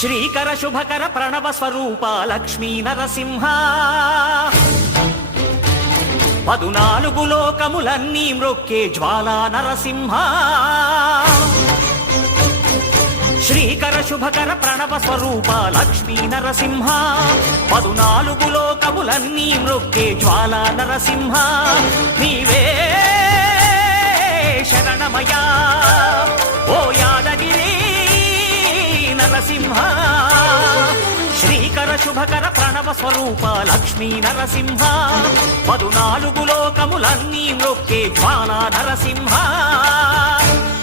శ్రీకర శుభకర ప్రణవ స్వరూప లక్ష్మీ నరసింహ 14 లోకములన్నీ మ్రొక్కే జ్వాలా నరసింహ శ్రీకర శుభకర ప్రణవ స్వరూప లక్ష్మీ నరసింహ 14 లోకములన్నీ మ్రొక్కే జ్వాలా నరసింహ నీవే శరణమయా ఓ యాదగిరి నరసింహ శ్రీకర శుభకర ప్రణవ స్వరూప లక్ష్మీ నరసింహ 14 లోకములన్నీ మ్రొక్కే జ్వాలా నరసింహ